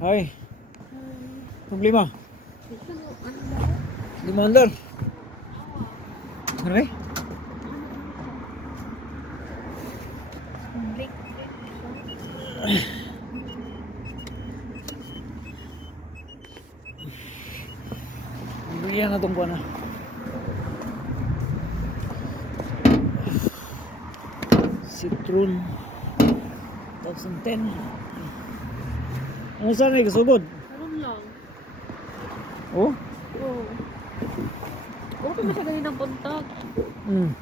Ay, problema. Ito, ano ba? $500. Ano eh? Break. Bigyan na itong buwan na. Citron 2010. Ano saan ay kasugod? Meron lang. Oh? Oo. Okay ba siya ganun ng puntak? Hmm.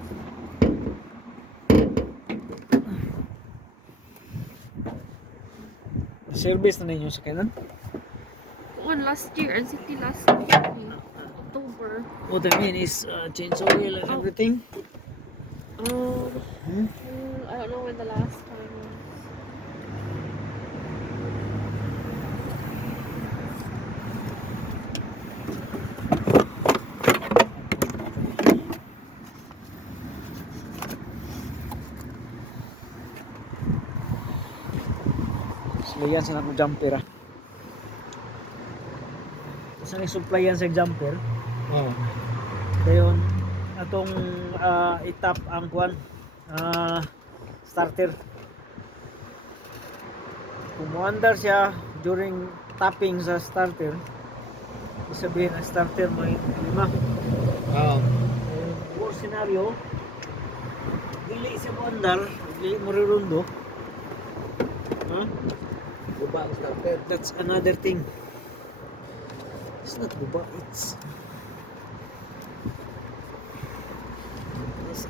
Service na ninyo sa kailan? Kung last year, NCT last year. October. What I mean is change oil and everything. I don't know when the last time was. Supplyan sa akong jumper ah. Isang supplyan sa jumper. Oh. Dayon atong itap ang kuan starter. Kung muandar siya during tapping sa starter, sabihin ang starter may lima. Oh. Worst scenario, dili siya muandar, dili mo rirundo. Huh? Guba ang starter. That's another thing. It's not guba, it's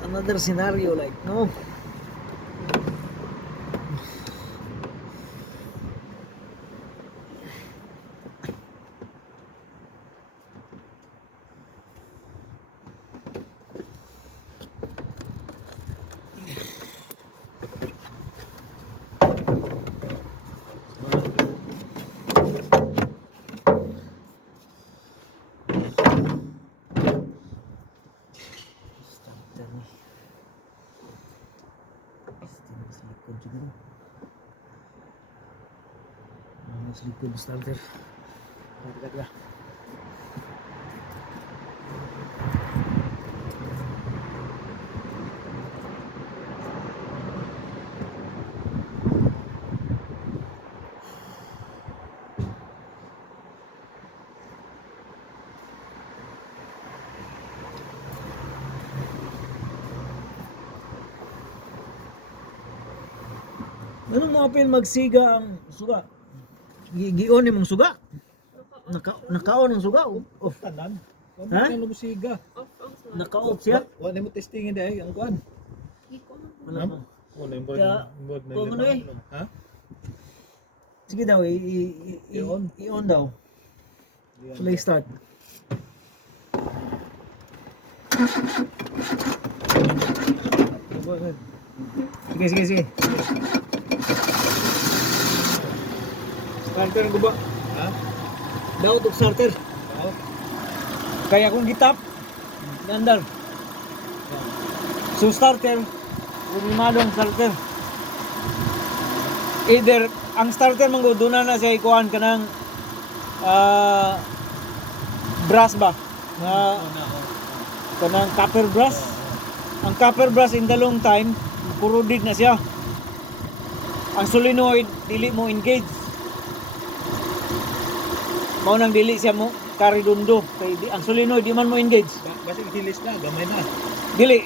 another scenario like no. Starter ni. Sa likod siguro. Sa likod starter. Kaya. Anong mga apil magsiga ang suga? Gion ni mong suga? Nakaon ang suga? Off. Tanan. Ha? Ha? Ano musiga? Off ang swag. Naka-off siya? Wa na mo testingin dai ang kuan. Hindi ko alam. Wala Ha? mo. Wala yung Kaya, board na kung ano eh. Ha? Sige daw, I-on. i-on daw. Play start. Sige. Starter ang guba. Ha? Daw ito starter. Oh. Kaya kung gitap, nandar. So starter, umimadong starter. Either, ang starter manggo, doon na siya ikuhan ka ng brass ba? Kanang copper brass. Ang copper brass in the long time, corroded na siya. Ang solenoid, dili mo engage. Mao nang dili siya mo karidundo. Kay ang solenoid di man mo engage. Basta gilis na, gamay na. Dili,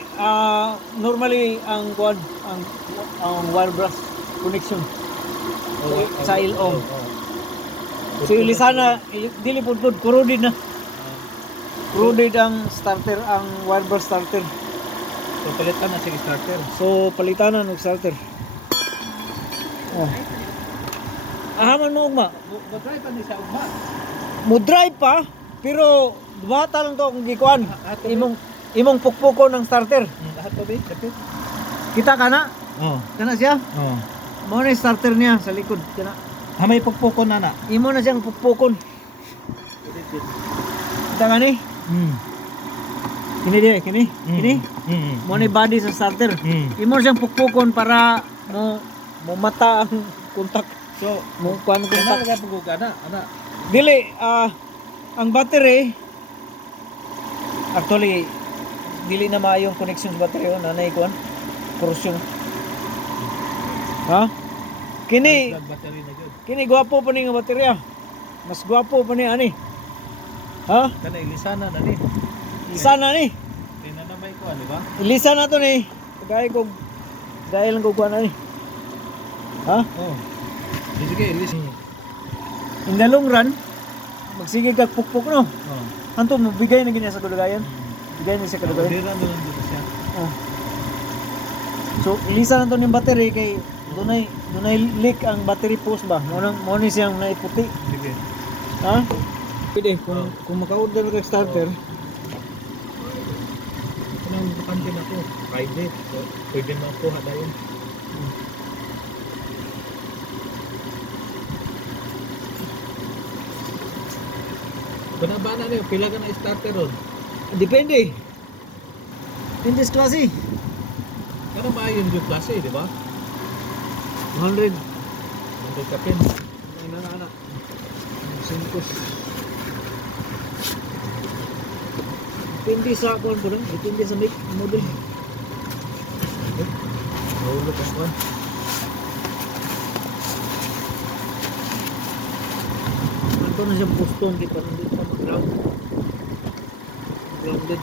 normally ang kuan ang wire brush connection sa ilong. So ilisana dili pud corroded na. Corroded ang starter, ang wire brush starter. So palitan na sige starter. So palitan na ng starter. Oh. Ahaman mo ugma. Mag-try pa ni sa ugma. Mo drive pa pero bata lang to kung gikuan. Imong pukpukon ng starter. Lahat to bi, kapit. Kita kana? Oh. Kana siya? Oh. Mo na yung starter niya sa likod kana. Hamay pukpukon na na. Imo na siyang pukpukon. Kita gani? Kini. Mo ni body sa starter. Imo siyang pukpukon para mo mata ang kontak So, mo kuan kana kontak. lang pag gana, ana. Dili ang battery actually dili na maayong connection sa battery on anay kuan. Corrosion. Ha? Kini Battery na gyud. kini gwapo pa ni nga baterya. Mas gwapo pa ni ani. Ha? Kana ilisana na ni. Sana ni. Tina na may kuan, di ba? Ilisa na to ni. Kagaya ko dahil lang ko kuan ani. Ha? Oh. Sige, ilis. In the long run, magsige kag pukpok no. Oh. Anto mo bigay na gina sa kadugayan. Bigay na sa kadugayan. Dira na lang dito siya. Oh. So, ilisa na to ng battery kay dunay leak ang battery post ba. Mo ni siyang naiputi. Sige. Ha? Pwede kung maka-order ka starter. Anong bakante na ko? Friday. So, pwede mo ako hadayon. Bana-bana niyo, pila ka na starter ron? Depende. In this klase, Kana maayon yung klase, di ba? 100. Nandun ka pin. Ay na anak. Singkos. Depende sa kuan po lang. Depende sa make model. Mahulog ang kuan. Ito na siyang postong kita nandito pa mag-ground. Grounded.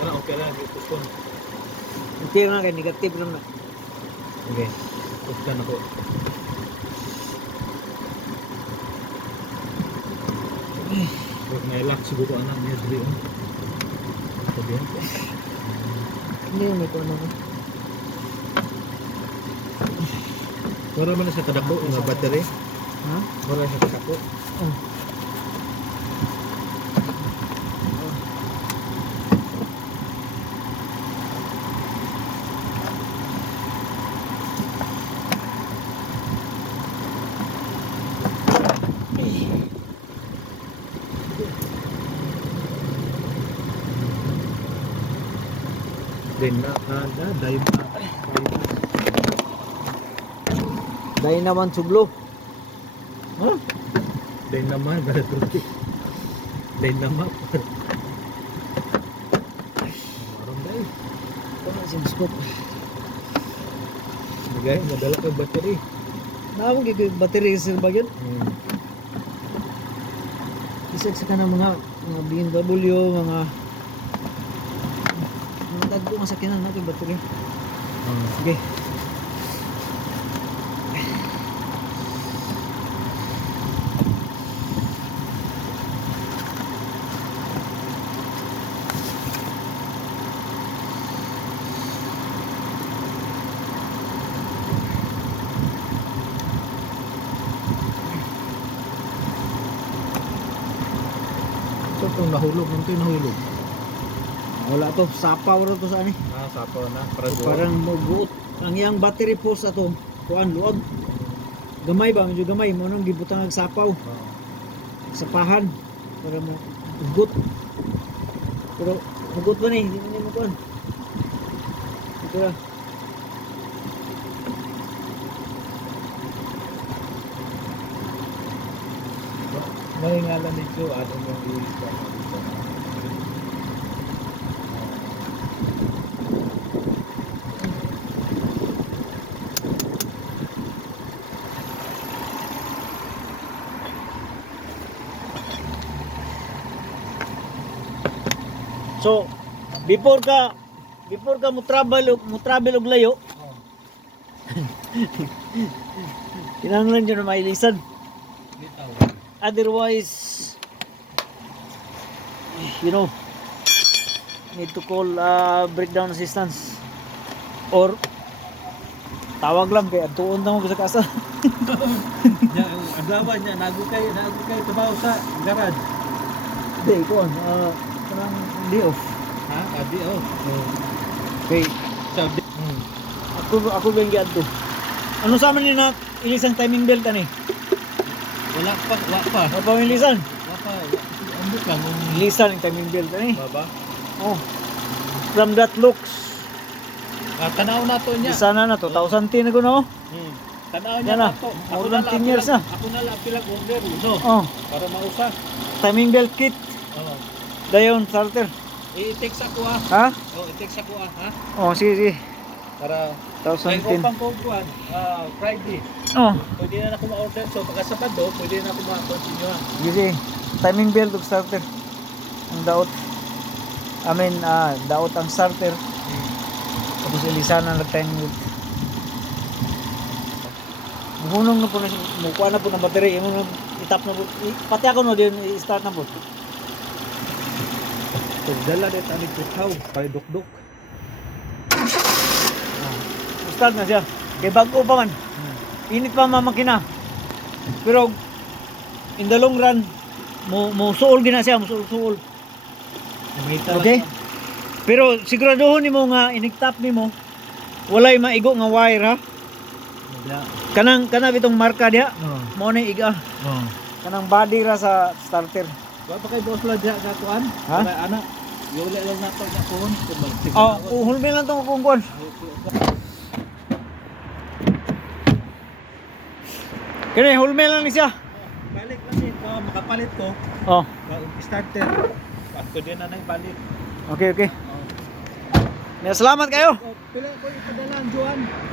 Kana okay lang, ito ko. Okay na kay negative lang na. Okay. Puskan ako. Huwag may lock siguro anak niya dito. Sabi yan. Hindi yung may kuan ako. Wala man na siya kadako, nga battery. Ha? Wala siya kadako. Oh. Then na, dive na. Dahil naman suglo. Ha? Then naman, bala truki. Then naman. Marong dahil. Ito na siyang scope. Bagay, nadala ka battery. Naamong kay battery sa bagyan. Isag sa kanang mga BMW, mga dagko nga sakyanan natin battery. Sige. So, itong nahulog, ano ito yung nahulog? Wala to, sapaw ra to sa ani. Sapo na, para Parang muguot. Ang iyang battery post ato, kuan luag. Gamay ba, medyo gamay mo nang gibutang og sapaw, sapahan para mo ugot. Pero ugot ba ni, hindi mo kuan. Ito ra. May ngalan nito, ano yung ilis ka dito? So, before ka mo travel og layo, kinahanglan dyan na mailisan. Bitaw. Otherwise, you know, need to call breakdown assistance or tawag lang kaya tuon na mo sa kasa. Adawan niya, nagukay trabaho sa garage. Hindi, kuan, parang day off. Ha? Adi, oh. Okay, Sabi. ako bang giad to. Ano sa amin na ilisang timing belt ani? Wala pa. Ano pa yung ilisan? Wala pa. Ano ka nung Ilisan yung timing belt ani. baba? Oh. From that looks, Tanaw na to niya. isa na 2010 na ko no. Tanaw Yan niya na. na to. More than 10 years na. Ako na lang pilag order, no? Oh, Para mausa. timing belt kit. Oo. Dayon starter. I-text ako ah. Ha? Oh, i-text ako ah, ha? Oh, sige, sige. Para may 2010. upang kukuan, Friday. Oh, Pwede na ako ma-order. So, pagka Sabado, pwede na ako ma-continue. sige, sige. Timing belt ug starter. Ang daot. I mean, daot ang starter. Tapos ilisan ang timing belt. Hunong na po na siya. Mukha na po ng battery. Imo na itap na po. Pati ako no din i-start na po. Pagdala dito ang ikutaw, para dukduk. Start na siya. Kay bago pa man. Init pa ang makina. Pero in the long run, mo suol gina siya, mo suol. Okay? Pero siguraduhon nimo nga inigtap nimo walay maigo nga wire ha. Kanang bitong marka diha. Mo ni iga. Kanang body ra sa starter. Wa pa kay boss lang diha gatuan? Ha? Para ana, yuli lang nato na kuhon. Oh, hulmi lang tong kungkon. Kini hulmi lang ni siya. Balik lang eh, makapalit ko. Oh, Starter. Pwede na nang balik. okay, okay. Salamat kayo. Pila ko ipadala ang Juan.